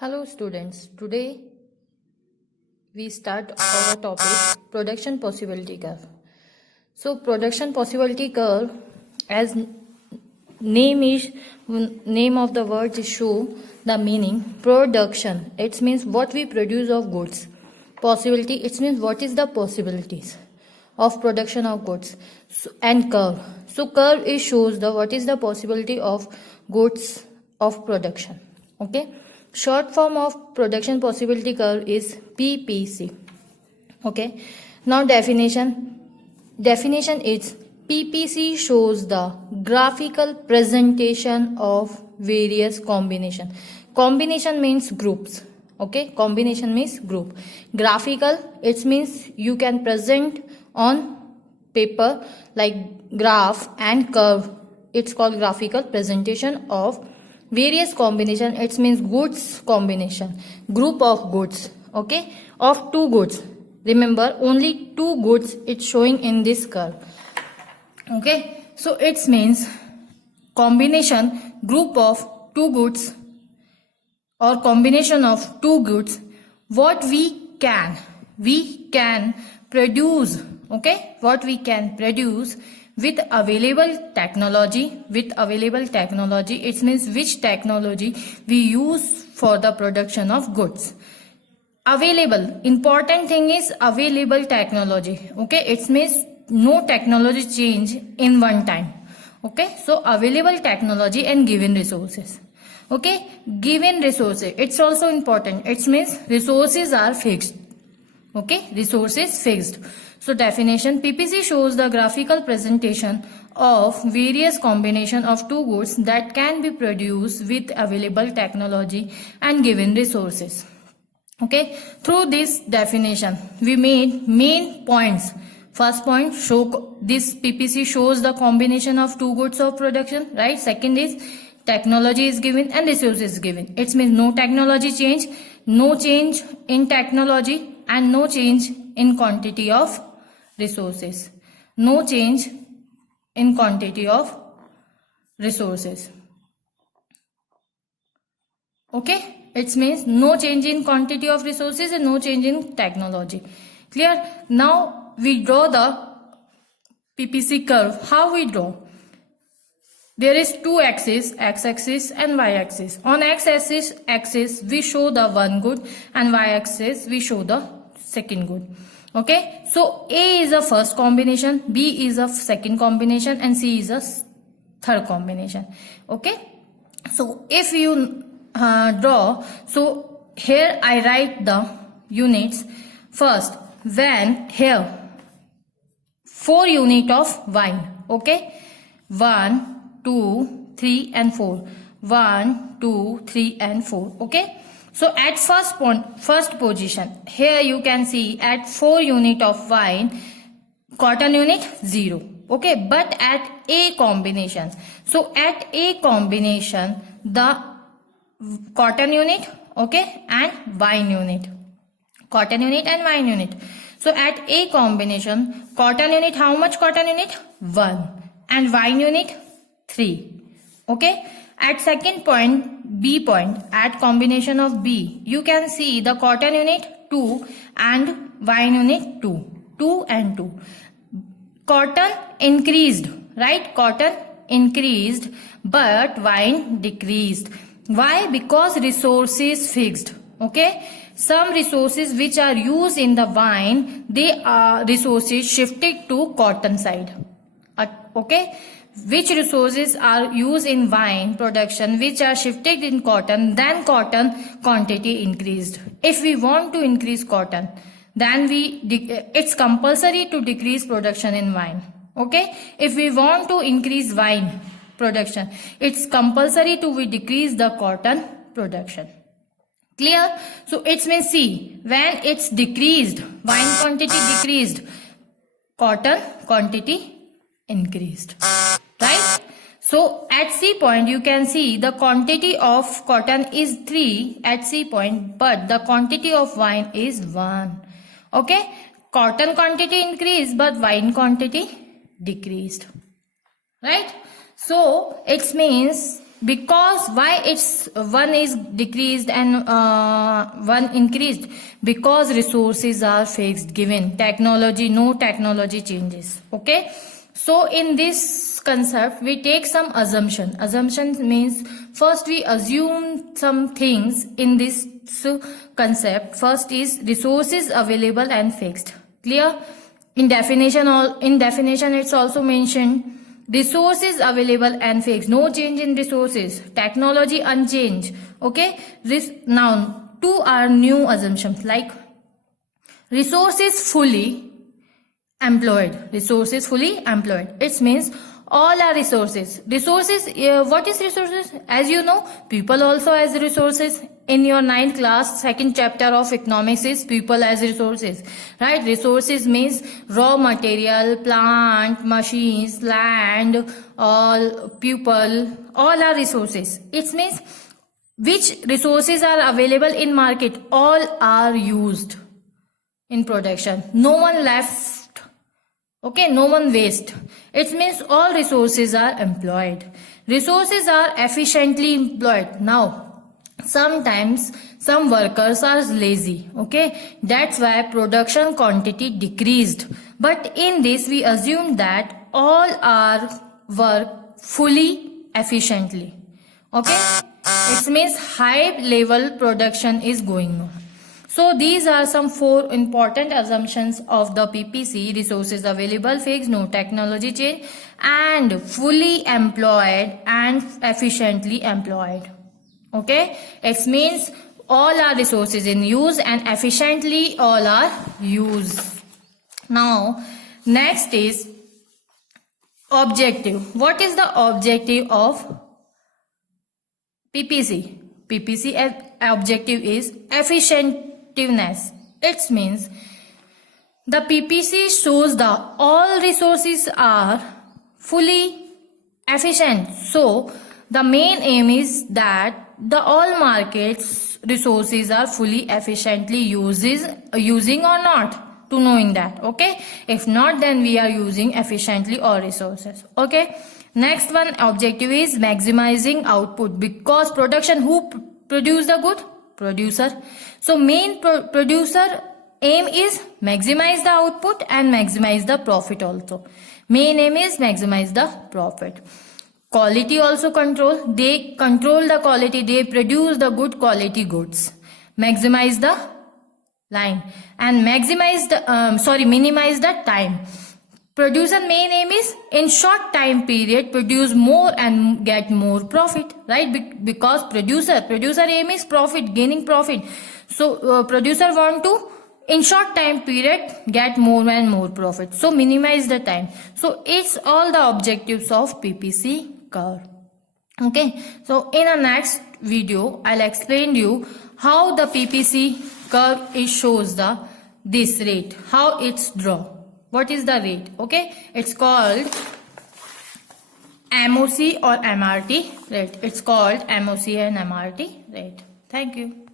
Hello students, today we start our topic production possibility curve. So production possibility curve, as name of the word is show the meaning. Production, it means what we produce of goods. Possibility, it means what is the possibilities of production of goods. And curve, so curve is shows the what is the possibility of goods of production. Okay, short form of production possibility curve is PPC. Okay, now definition is PPC shows the graphical presentation of various combination means groups. Okay, combination means group. Graphical, it means you can present on paper like graph, and curve, it's called graphical presentation of various combination. It means goods combination, group of goods. Okay, of two goods. Remember, only two goods it's showing in this curve. Okay, so it means combination, group of two goods or combination of two goods. What we can produce. Okay, what we can produce with available technology. It means which technology we use for the production of goods. Available, important thing is available technology. Okay, it means no technology change in one time. Okay, so available technology and given resources. Okay, given resources, it's also important. It means resources are fixed. Okay, resources fixed. So definition, PPC shows the graphical presentation of various combination of two goods that can be produced with available technology and given resources. Okay, through this definition we made main points. First point, show this PPC shows the combination of two goods of production, right? Second is technology is given and resources is given. It means no technology change, no change in technology, and no change in quantity of resources. No change in quantity of resources. Okay, it means no change in quantity of resources and no change in technology. Clear? Now we draw the PPC curve. How we draw? There is two axes, x-axis and y-axis. On x-axis we show the one good, and y-axis we show the second good. Okay, so A is a first combination, B is a second combination, and C is a third combination. Okay, so if you draw, so here I write the units. First, when here 4 unit of wine. Okay, 1, 2, 3 and 4. 1, 2, 3 and 4. Okay, so at first position, here you can see at 4 unit of wine, cotton unit 0. Okay, but at A combination, so at A combination, the cotton unit, okay, and wine unit, cotton unit and wine unit. So at A combination, cotton unit, how much cotton unit? 1, and wine unit 3. Okay, at second point, B point, at combination of B, you can see the cotton unit 2 and wine unit 2. 2 and 2. Cotton increased, right? Cotton increased, but wine decreased. Why? Because resources fixed. Okay, some resources which are used in the wine, they are resources shifted to cotton side. Okay, which resources are used in wine production which are shifted in cotton, then cotton quantity increased. If we want to increase cotton, then it's compulsory to decrease production in wine. Okay, if we want to increase wine production, it's compulsory to we decrease the cotton production. Clear? So it means C, when it's decreased, wine quantity decreased, cotton quantity increased, right? So at C point you can see the quantity of cotton is 3 at C point, but the quantity of wine is 1. Okay, cotton quantity increased but wine quantity decreased, right? So it means because why it's one is decreased and one increased? Because resources are fixed, given. Technology, no technology changes. Okay. So in this concept, we take some assumption. Assumption means first we assume some things in this concept. First is resources available and fixed. Clear? In definition it's also mentioned resources available and fixed. No change in resources. Technology unchanged. Okay. Now two are new assumptions like resources fully employed. Resources fully employed. It means all are resources. What is resources? As you know, people also as resources. In your 9th class, 2nd chapter of economics is people as resources, right? Resources means raw material, plant, machines, land, all people, all are resources. It means which resources are available in market, all are used in production. No one left. Okay, no one waste. It means all resources are employed. Resources are efficiently employed. Now, sometimes some workers are lazy. Okay, that's why production quantity decreased. But in this, we assume that all are work fully efficiently. Okay, it means high level production is going on. So these are some 4 important assumptions of the PPC: resources available, fixed, no technology change, and fully employed and efficiently employed. Okay, it means all are resources in use and efficiently all are used. Now, next is objective. What is the objective of PPC? PPC objective is effectiveness. It means the PPC shows the all resources are fully efficient. So the main aim is that the all markets resources are fully efficiently using or not, to knowing that. Okay, if not, then we are using efficiently all resources. Okay, next one objective is maximizing output, because production, who produce the good? Producer. So main producer aim is maximize the output and maximize the profit also. Main aim is maximize the profit. Quality also control. They control the quality. They produce the good quality goods. Maximize the line and minimize the time. Producer main aim is in short time period produce more and get more profit, right? Because producer aim is profit, gaining profit. So producer want to in short time period get more and more profit. So minimize the time. So it's all the objectives of PPC curve. Okay, so in a next video I'll explain you how the PPC curve shows this rate, how it's draw. What is the rate? Okay, it's called MOC or MRT rate. It's called MOC and MRT rate. Thank you.